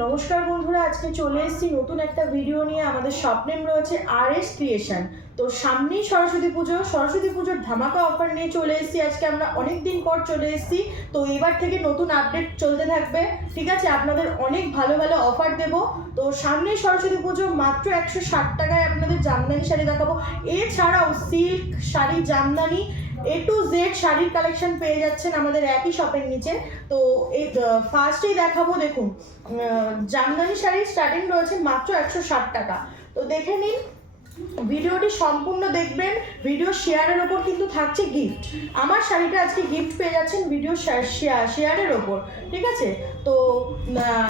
নমস্কার বন্ধুরা, আজকে চলে এসেছি নতুন একটা ভিডিও নিয়ে। আমাদের স্বপ্নেম রয়েছে আর এস ক্রিয়েশন তো সামনেই সরস্বতী পুজো। সরস্বতী পুজোর ধামাকা অফার নিয়ে চলে এসেছি। আজকে আমরা অনেক দিন পর চলে এসেছি। তো এবার থেকে নতুন আপডেট চলতে থাকবে। ঠিক আছে, আপনাদের অনেক ভালো ভালো অফার দেবো। তো সামনেই সরস্বতী পুজো, মাত্র একশো ষাট টাকায় আপনাদের জামদানি শাড়ি দেখাবো। এছাড়াও silk sari, Jamdani A to Z শাড়ির কালেকশন পেয়ে যাচ্ছেন আমাদের একই শপের নিচে। তো এই ফার্স্টেই দেখাবো, দেখুন জামদানি শাড়ির স্টার্টিং রয়েছে মাত্র একশো ষাট টাকা। তো দেখে নিন, ভিডিওটি সম্পূর্ণ দেখবেন ভিডিও শেয়ারের ওপর কিন্তু থাকছে গিফট আমার শাড়িটা আজকে গিফট পেয়ে যাচ্ছেন ভিডিও শেয়ারের ওপর, ঠিক আছে? তো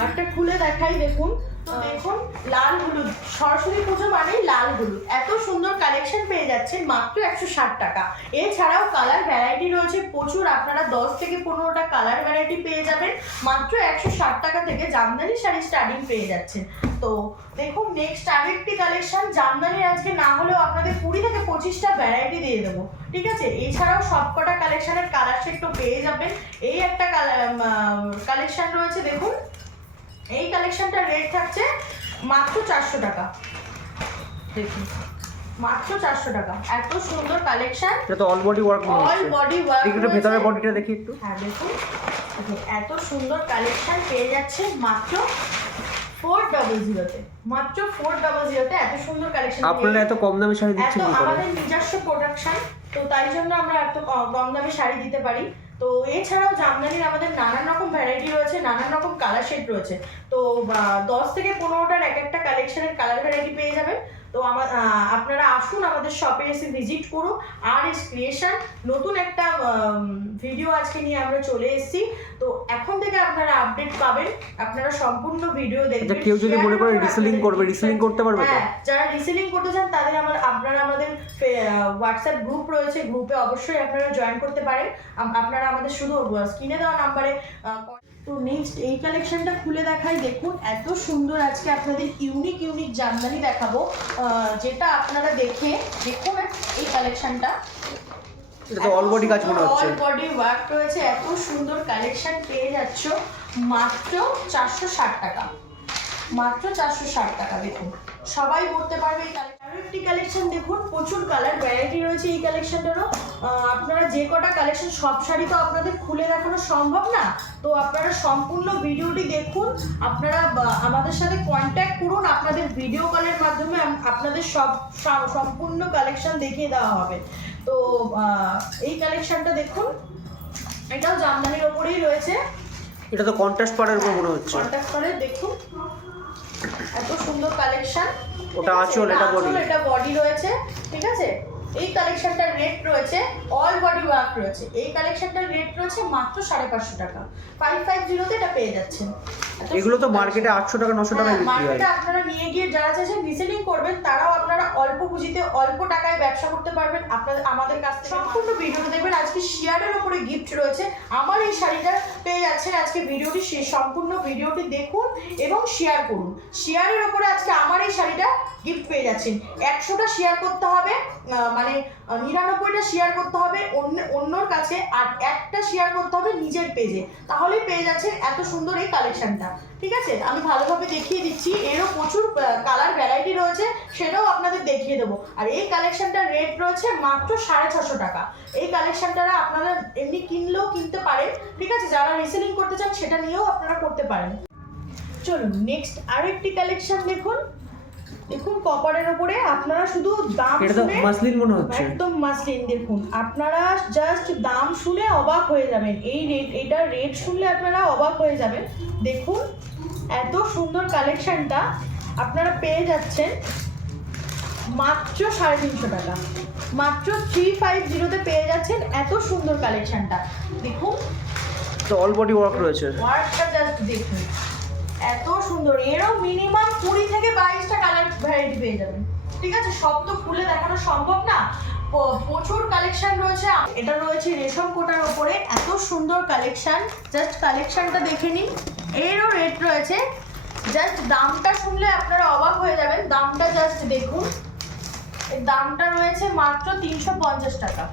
একটা খুলে দেখাই, দেখুন। দেখুন, লাল হলুদ। সরস্বতী পুজো মানেই লাল হলুদ। এত সুন্দর কালেকশন পেয়ে যাচ্ছেন মাত্র একশো ষাট টাকা। এছাড়াও কালার ভ্যারাইটি রয়েছে প্রচুর। আপনারা দশ থেকে পনেরোটা কালার ভ্যারাইটি পেয়ে যাবেন। মাত্র একশো ষাট টাকা থেকে জামদানি শাড়ি স্টার্টিং পেয়ে যাচ্ছেন। তো দেখুন নেক্সট আরেকটি কালেকশন জামদানির আজকে না হলেও আপনাদের কুড়ি থেকে পঁচিশটা ভ্যারাইটি দিয়ে দেবো। ঠিক আছে? এছাড়াও সবকটা কালেকশনের কালার সেটও পেয়ে যাবেন। এই একটা কালেকশন রয়েছে, দেখুন। এই কালেকশনটা রেট থাকছে মাত্র চারশো টাকা। দেখুন মাত্র চারশো টাকা। এত সুন্দর কালেকশন এটা তো all body work all body work একটু ভেতরের বডিটা দেখি একটু। হ্যাঁ দেখুন। এত সুন্দর কালেকশন পেয়ে যাচ্ছে মাত্র ফোর ডবল জিরোতে মাত্র ফোর ডবল জিরোতে এত সুন্দর কালেকশন আপনারা এত কম দামে শাড়ি দিচ্ছেন আমাদের নিজস্ব প্রোডাকশন তো তাই জন্য আমরা এত কম দামে শাড়ি দিতে পারি। তো এছাড়াও জামদানির আমাদের নানান রকম ভ্যারাইটি রয়েছে, নানান রকম কালার শেড রয়েছে। তো দশ থেকে পনেরোটার এক একটা কালেকশনের কালার ভ্যারাইটি পেয়ে যাবেন। তো আমার আপনারা আসুন আমাদের শপে এসে ভিজিট করুন। আর এস ক্রিয়েশন নতুন একটা ভিডিও আজকে নিয়ে আমরা চলে এসেছি। তো এখন থেকে আপনারা আপডেট পাবেন। আপনারা সম্পূর্ণ ভিডিও দেখবেন। কেউ যদি মনে করে রিসেলিং করবে রিসেলিং করতে পারবে হ্যাঁ যারা রিসেলিং করতে চান তাদের আমার আপনারা আমাদের হোয়াটসঅ্যাপ গ্রুপ রয়েছে। গ্রুপে অবশ্যই আপনারা জয়েন করতে পারেন। আপনারা আমাদের শুধু স্ক্রিনে দেওয়া নাম্বারে তো নেক্সট এই কালেকশনটা খুলে দেখাই। দেখুন এত সুন্দর আজকে আপনাদের ইউনিক ইউনিক জামদানি দেখাবো। যেটা আপনারা দেখে দেখুন এই কালেকশনটা এটা অল বডি কাজ মনে হচ্ছে। অল বডি ওয়ার্ক রয়েছে এত সুন্দর কালেকশন পেয়ে যাচ্ছ। মাত্র চারশো ষাট টাকা। মাত্র চারশো ষাট টাকা দেখুন। সবাই পড়তে পারবে এই কালেকশন কালেকশন দেখুন প্রচুর কালার ভ্যারাইটি রয়েছে এই কালেকশনটারও আপনারা যে কটা কালেকশন সব শাড়ি তো আপনাদের খুলে দেখানো সম্ভব না। তো আপনারা সম্পূর্ণ ভিডিওটি দেখুন আপনারা আমাদের সাথে কন্ট্যাক্ট করুন আপনাদের ভিডিও কলের মাধ্যমে আপনাদের সব সম্পূর্ণ কালেকশন দেখিয়ে দেওয়া হবে। তো এই কালেকশনটা দেখুন এটাও জামদানির ওপরেই রয়েছে। এটা তো কন্ট্রাস্ট পাড়ের উপর মনে হচ্ছে। কন্ট্যাক্ট করে দেখুন এত সুন্দর কালেকশন ওটা আঁচল, এটা বডি এটা বডি রয়েছে ঠিক আছে? এই কালেকশনটার রেট রয়েছে অল বডি ওয়ার্ক রয়েছে। এই কালেকশনটার রেট রয়েছে মাত্র সাড়ে পাঁচশো টাকা। ফাইভ ফাইভ জিরোতে এটা পেয়ে যাচ্ছেন। এগুলো তো মার্কেটে আটশো টাকা নশো হ্যাঁ, বিক্রি হয়। মার্কেটে আপনারা নিয়ে গিয়ে যারা চাইছেন রিসেলিং করবেন তারাও আপনারা অল্প পুঁজিতে অল্প টাকায় ব্যবসা করতে পারবেন। আপনাদের আমাদের কাছ থেকে সম্পূর্ণ ভিডিওটা দেখবেন। আজকে শেয়ারের উপরে গিফট রয়েছে। আমার এই শাড়িটা পেয়ে যাচ্ছেন। আজকে ভিডিওটি সম্পূর্ণ ভিডিওটি দেখুন এবং শেয়ার করুন। শেয়ারের ওপরে আজকে আমার এই শাড়িটা গিফট পেয়ে যাচ্ছেন। একশোটা শেয়ার করতে হবে আহ, মানে নিরানব্বইটা শেয়ার করতে হবে, অন্য, অন্যর কাছে, আর একটা শেয়ার করতে হবে নিজের পেজে তাহলেই পেয়ে যাচ্ছেন এত সুন্দর এই কালেকশনটা ঠিক আছে? আমি ভালোভাবে দেখিয়ে দিচ্ছি। এরও প্রচুর কালার ভ্যারাইটি রয়েছে, সেটাও আপনাদের দেখিয়ে দেবো। আর এই কালেকশনটার রেট রয়েছে মাত্র সাড়ে ছশো টাকা। এই কালেকশনটা আপনারা এমনি কিনলেও কিনতে পারেন। ঠিক আছে? যারা রিসেলিং করতে চান, সেটা নিয়েও আপনারা করতে পারেন। চলুন নেক্সট আরেকটি কালেকশন দেখুন। দেখুন কপারের ওপরে আপনারা শুধু দাম শুনে মাসলিন মনে হচ্ছে। একদম মাসলিন দেখুন। আপনারা জাস্ট দাম শুনে অবাক হয়ে যাবেন। এই রেট এটার রেট শুনলে আপনারা অবাক হয়ে যাবেন। দেখুন এত সুন্দর কালেকশনটা আপনারা পেয়ে যাচ্ছেন মাত্র সাড়ে তিনশো টাকা। মাত্র থ্রি ফাইভ জিরোতে পেয়ে যাচ্ছেন এত সুন্দর কালেকশনটা দেখুন তো অল বডি ওয়ার্ক রয়েছে। ওয়ার্কটা জাস্ট দেখুন। এত সুন্দর। এরও মিনিমাম কুড়ি থেকে বাইশটা কালার ভ্যারাইটি পেয়ে যাবেন। ঠিক আছে? সব তো খুলে দেখানো সম্ভব না। প্রচুর কালেকশন রয়েছে। এটা রয়েছে রেশম কোটার ওপরে। এত সুন্দর কালেকশন জাস্ট কালেকশনটা দেখে নিন। এরও রেট রয়েছে। জাস্ট দামটা শুনলে আপনারা অবাক হয়ে যাবেন। দামটা জাস্ট দেখুন। দামটা রয়েছে মাত্র তিনশো পঞ্চাশ টাকা।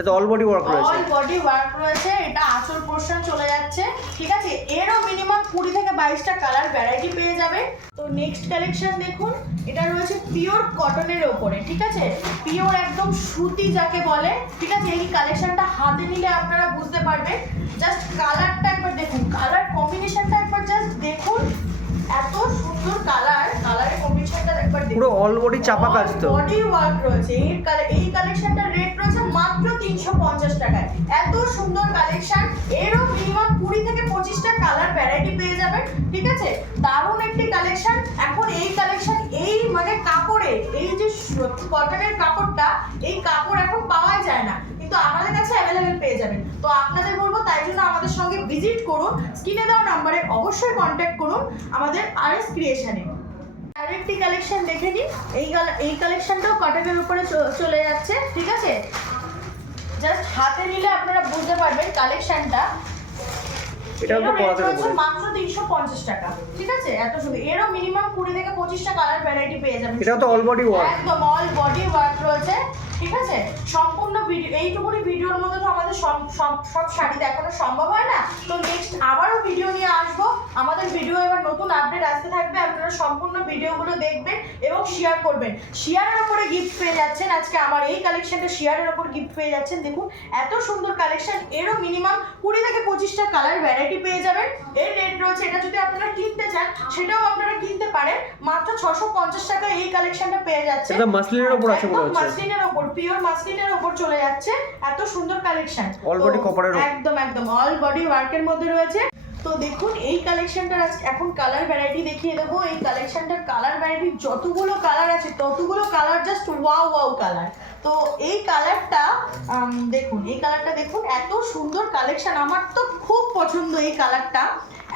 এটা অল বডি ওয়ার্ক রয়েছে। অল বডি ওয়ার্ক রয়েছে এটা আঁচল পোর্শন চলে যাচ্ছে ঠিক আছে? এরও মিনিমাম কুড়ি থেকে বাইশটা কালার ভ্যারাইটি পেয়ে যাবে। তো নেক্সট কালেকশন দেখুন এটা রয়েছে পিওর কটনের ওপরে ঠিক আছে? পিওর একদম সুতি যাকে বলে ঠিক আছে? এই কালেকশনটা হাতে নিলে আপনারা বুঝতে পারবেন। জাস্ট কালারটা পুরো অল বডি চাপা কাজ তো। বডি ওয়ার্ক রয়েছে। এই এই কালেকশনটার রেট রয়েছে মাত্র তিনশো পঞ্চাশ টাকায়। এত সুন্দর কালেকশন এরও মিনিমাম কুড়ি থেকে পঁচিশটা কালার ভ্যারাইটি পেয়ে যাবেন, ঠিক আছে? দারুণ একটি কালেকশন এখন এই কালেকশন এই মানে কাপড়ে, এই যে কটনের কাপড়টা, এই কাপড় এখন পাওয়া যায় না। কিন্তু আমাদের কাছে অ্যাভেলেবেল পেয়ে যাবেন। তো আপনাদের বলব, তাই জন্য আমাদের সঙ্গে ভিজিট করুন। স্ক্রিনে দেওয়া নাম্বারে অবশ্যই কন্ট্যাক্ট করুন। আমাদের আর এস ক্রিয়েশনে আরেকটি কালেকশন দেখে নিন এই এই কালেকশনটাও কটনের উপরে চলে যাচ্ছে ঠিক আছে? জাস্ট হাতে নিলে আপনারা বুঝতে পারবেন কালেকশনটা এটা হচ্ছে মাত্র তিনশো পঞ্চাশ টাকা ঠিক আছে? এত সুন্দর। এরও মিনিমাম কুড়ি থেকে পঁচিশটা কালার ভ্যারাইটি পেয়ে যাবেন। এটা তো অল বডি ওয়ার্ক একদম অল বডি ওয়ার্ক রয়েছে। ঠিক আছে? সম্পূর্ণ ভিডিও এইটুকুনি ভিডিওর মধ্যে তো আমাদের সব সব সব শাড়ি দেখানো সম্ভব হয় না? তো নেক্সট আবারও ভিডিও নিয়ে আসব। আমাদের ভিডিও এবার নতুন আপডেট আসতে থাকবে আপনারা সম্পূর্ণ ভিডিওগুলো দেখবেন এবং শেয়ার করবেন। শেয়ারের ওপরে গিফট পেয়ে যাচ্ছেন। আজকে আমার এই কালেকশনটা শেয়ারের ওপর গিফট পেয়ে যাচ্ছেন। দেখুন এত সুন্দর কালেকশন এরও মিনিমাম কুড়ি থেকে পঁচিশটা কালার ভ্যারাইটি পেয়ে যাবেন। এর রেট রয়েছে এটা যদি আপনারা কিনতে চান সেটাও আপনারা কিনতে পারেন। মাত্র ছশো পঞ্চাশ টাকা এই কালেকশনটা পেয়ে যাচ্ছে ওপর আছে মাসলিনের ওপর। পিওর মাসলিনের ওপর চলে যাচ্ছে। এত সুন্দর কালেকশন copper এর ওপর। একদম একদম অল বডি ওয়ার্কের মধ্যে রয়েছে। তো দেখুন এই কালেকশনটার এখন কালার ভ্যারাইটি দেখিয়ে দেবো। এই কালেকশনটার কালার ভ্যারাইটি যতগুলো কালার আছে ততগুলো colour just wow wow colour তো এই কালারটা দেখুন এই কালারটা দেখুন এত সুন্দর কালেকশন আমার তো খুব পছন্দ এই কালারটা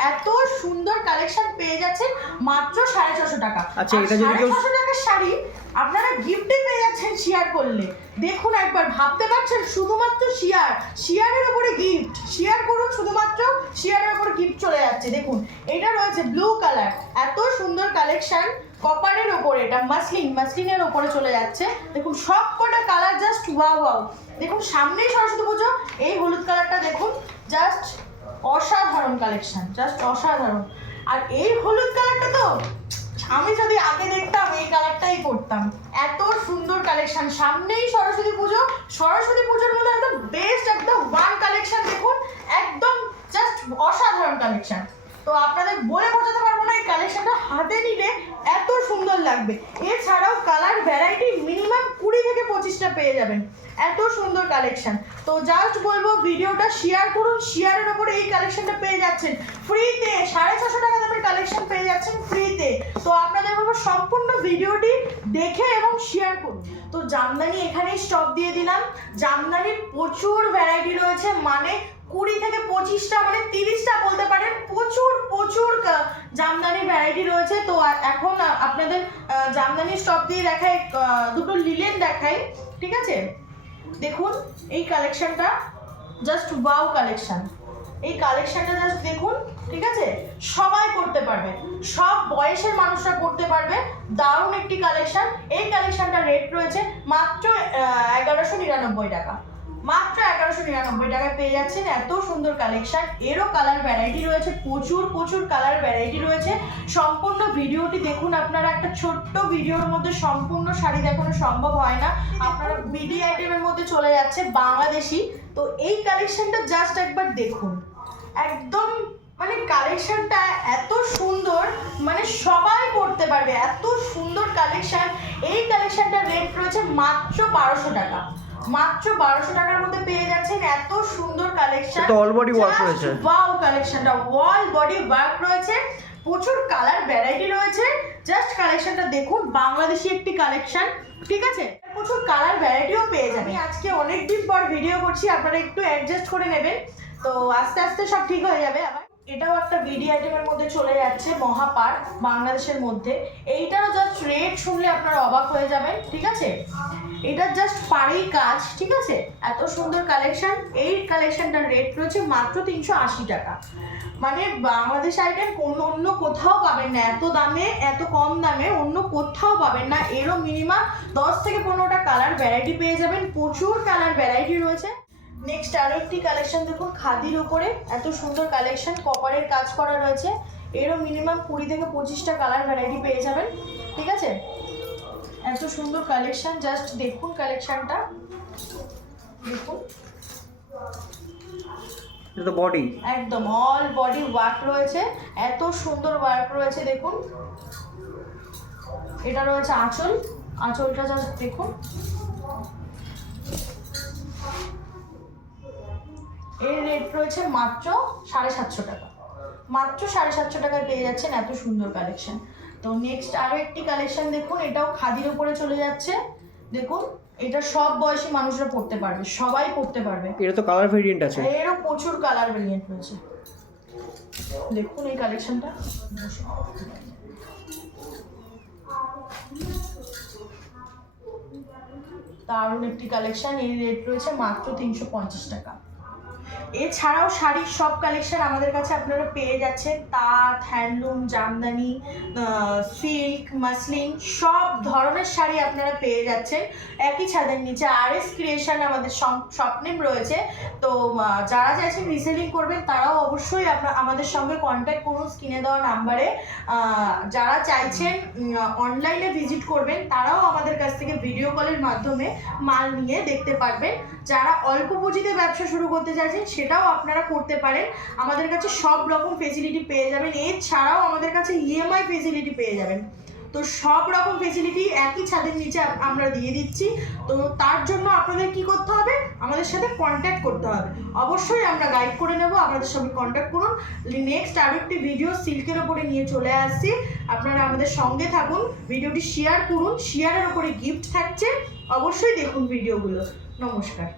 এত সুন্দর কালেকশন পেয়ে যাচ্ছে মাত্র সাড়ে ছশো টাকা। আচ্ছা, এটা যদি কেউ- ছশো টাকার শাড়ি আপনারা গিফটে পেয়ে যাচ্ছেন শেয়ার করলে। দেখুন একবার ভাবতে পারছেন? শুধুমাত্র শেয়ার শেয়ারের উপরে গিফট শেয়ার করুন শুধুমাত্র শেয়ারের উপরে গিফট চলে যাচ্ছে। দেখুন এটা রয়েছে ব্লু কালার এত সুন্দর কালেকশন কপারের ওপরে এটা মাসলিন মাসলিনের ওপরে চলে যাচ্ছে। দেখুন সব কটা কালার জাস্ট ওয়াও ওয়াও দেখুন সামনেই সরস্বতী পুজো এই হলুদ কালারটা দেখুন জাস্ট অসাধারণ কালেকশন জাস্ট অসাধারণ। আর এই হলুদ কালারটা তো, আমি যদি আগে দেখতাম, এই কালারটাই করতাম এত সুন্দর কালেকশন সামনেই সরস্বতী পুজো। সরস্বতী পুজোর মধ্যে একদম বেস্ট একদম ওয়ান কালেকশন দেখুন। একদম জাস্ট অসাধারণ কালেকশন তো আপনাদের বলে বোঝাতে পারব না, এই কালেকশনটা হাতে নিলে এত সুন্দর লাগবে। এছাড়াও কালার ভ্যারাইটি মিনিমাম কুড়ি থেকে পঁচিশটা পেয়ে যাবেন। এত সুন্দর কালেকশন তো জাস্ট বলব, ভিডিওটা শেয়ার করুন শেয়ারের ওপরে এই কালেকশনটা পেয়ে যাচ্ছেন। ফ্রিতে সাড়ে ছশো টাকা দামের কালেকশন পেয়ে যাচ্ছেন ফ্রিতে তো আপনাদের বলব, সম্পূর্ণ ভিডিওটি দেখে এবং শেয়ার করুন। তো জামদানি এখানেই স্টপ দিয়ে দিলাম। জামদানির প্রচুর ভ্যারাইটি রয়েছে মানে কুড়ি থেকে পঁচিশটা মানে তিরিশটা বলতে পারেন। প্রচুর প্রচুর জামদানি ভ্যারাইটি রয়েছে। তো এখন আপনাদের জামদানি স্টপ দিয়ে দেখাই দুটো লিলেন দেখাই, ঠিক আছে? দেখুন এই কালেকশনটা জাস্ট ওয়াও কালেকশন এই কালেকশনটা জাস্ট দেখুন, ঠিক আছে? সবাই পড়তে পারবে। সব বয়সের মানুষরা পড়তে পারবে। দারুণ একটি কালেকশন এই কালেকশনটা রেট রয়েছে মাত্র এগারোশো নিরানব্বই টাকা। মাত্র এগারোশো নিরানব্বই টাকায় পেয়ে যাচ্ছেন এত সুন্দর কালেকশন এরও কালার ভ্যারাইটি রয়েছে, প্রচুর প্রচুর কালার ভ্যারাইটি রয়েছে। সম্পূর্ণ ভিডিওটি দেখুন আপনারা, একটা ছোট্ট ভিডিওর মধ্যে সম্পূর্ণ শাড়ি দেখানো সম্ভব হয় না। আপনারা বিডি আইটেমের মধ্যে চলে যাচ্ছে বাংলাদেশি। তো এই কালেকশনটা জাস্ট একবার দেখুন। একদম মানে কালেকশনটা এত সুন্দর মানে সবাই পড়তে পারবে, এত সুন্দর কালেকশন এই কালেকশনটার রেট রয়েছে মাত্র বারোশো টাকা। মাত্র টাকার মধ্যে পেয়ে যাচ্ছেন এত সুন্দর কালেকশন body work রয়েছে। ওয়াও কালেকশনটা ওয়াল বডি ওয়ার্ক রয়েছে। প্রচুর কালার ভ্যারাইটি রয়েছে। জাস্ট কালেকশনটা দেখুন বাংলাদেশি একটি কালেকশন ঠিক আছে? প্রচুর কালার ভ্যারাইটিও পেয়ে যাবেন। আজকে অনেক দিন পর ভিডিও করছি আপনারা একটু অ্যাডজাস্ট করে নেবেন। তো আস্তে আস্তে সব ঠিক হয়ে যাবে আবার এটাও একটা বিডি আইটেমের মধ্যে চলে যাচ্ছে মহাপার বাংলাদেশের মধ্যে। এইটারও জাস্ট রেট শুনলে আপনারা অবাক হয়ে যাবেন, ঠিক আছে? এটার জাস্ট পাড়েই কাজ, ঠিক আছে? এত সুন্দর কালেকশন এই কালেকশনটার রেট রয়েছে মাত্র তিনশো আশি টাকা। মানে বাংলাদেশ আইটেম কোনো অন্য কোথাও পাবেন না, এত দামে, এত কম দামে অন্য কোথাও পাবেন না। এরও মিনিমাম দশ থেকে পনেরোটা কালার ভ্যারাইটি পেয়ে যাবেন। প্রচুর কালার ভ্যারাইটি রয়েছে। নেক্সট আরও একটি কালেকশন দেখুন খাদির উপরে এত সুন্দর কালেকশন কপারের কাজ করা রয়েছে। এরও মিনিমাম কুড়ি থেকে পঁচিশটা কালার ভ্যারাইটি পেয়ে যাবেন ঠিক আছে? এত সুন্দর কালেকশন জাস্ট দেখুন কালেকশনটা দেখুন। এটা বডি একদম অল বডি ওয়ার্ক রয়েছে এত সুন্দর ওয়ার্ক রয়েছে দেখুন। এটা রয়েছে আঁচল আঁচলটা জাস্ট দেখুন। এর রেট রয়েছে মাত্র সাড়ে সাতশো টাকা। মাত্র সাড়ে সাতশো টাকায় পেয়ে যাচ্ছেন এত সুন্দর কালেকশন তো নেক্সট আরও একটি কালেকশন দেখুন এটাও খাদির উপরে চলে যাচ্ছে। দেখুন এটা সব বয়সী মানুষরা পড়তে পারবে সবাই পড়তে পারবে। এটা তো কালার ভেরিয়েন্ট আছে। এরও প্রচুর কালার ভেরিয়েন্ট রয়েছে। দেখুন এই কালেকশনটা দারুণ একটি কালেকশন এর রেট রয়েছে মাত্র তিনশো পঞ্চাশ টাকা। এছাড়াও শাড়ির সব কালেকশন আমাদের কাছে আপনারা পেয়ে যাচ্ছেন। তাঁত হ্যান্ডলুম জামদানি সিল্ক মাসলিন সব ধরনের শাড়ি আপনারা পেয়ে যাচ্ছেন। একই ছাদের নিচে আর এস ক্রিয়েশন আমাদের স্বপ্নেম রয়েছে। তো যারা চাইছেন রিসেলিং করবেন, তারাও অবশ্যই আপনার আমাদের সঙ্গে কন্ট্যাক্ট করুন স্ক্রিনে দেওয়া নাম্বারে যারা চাইছেন অনলাইনে ভিজিট করবেন, তারাও আমাদের কাছ থেকে ভিডিও কলের মাধ্যমে মাল নিয়ে দেখতে পারবেন। যারা অল্প পুঁজিতে ব্যবসা শুরু করতে চাইছেন সেটাও আপনারা করতে পারেন। আমাদের কাছে সব রকম ফেসিলিটি পেয়ে যাবেন। এছাড়াও আমাদের কাছে ইএমআই ফেসিলিটি পেয়ে যাবেন। তো সব রকম ফেসিলিটি একই ছাদের নিচে আমরা দিয়ে দিচ্ছি। তো তার জন্য আপনাদের কি করতে হবে? আমাদের সাথে কন্ট্যাক্ট করতে হবে। অবশ্যই আমরা গাইড করে নেব। আপনাদের সঙ্গে কন্ট্যাক্ট করুন। নেক্সট আরও একটি ভিডিও সিল্কের ওপরে নিয়ে চলে আসছি। আপনারা আমাদের সঙ্গে থাকুন। ভিডিওটি শেয়ার করুন। শেয়ারের ওপরে গিফট থাকছে। অবশ্যই দেখুন ভিডিওগুলো নমস্কার।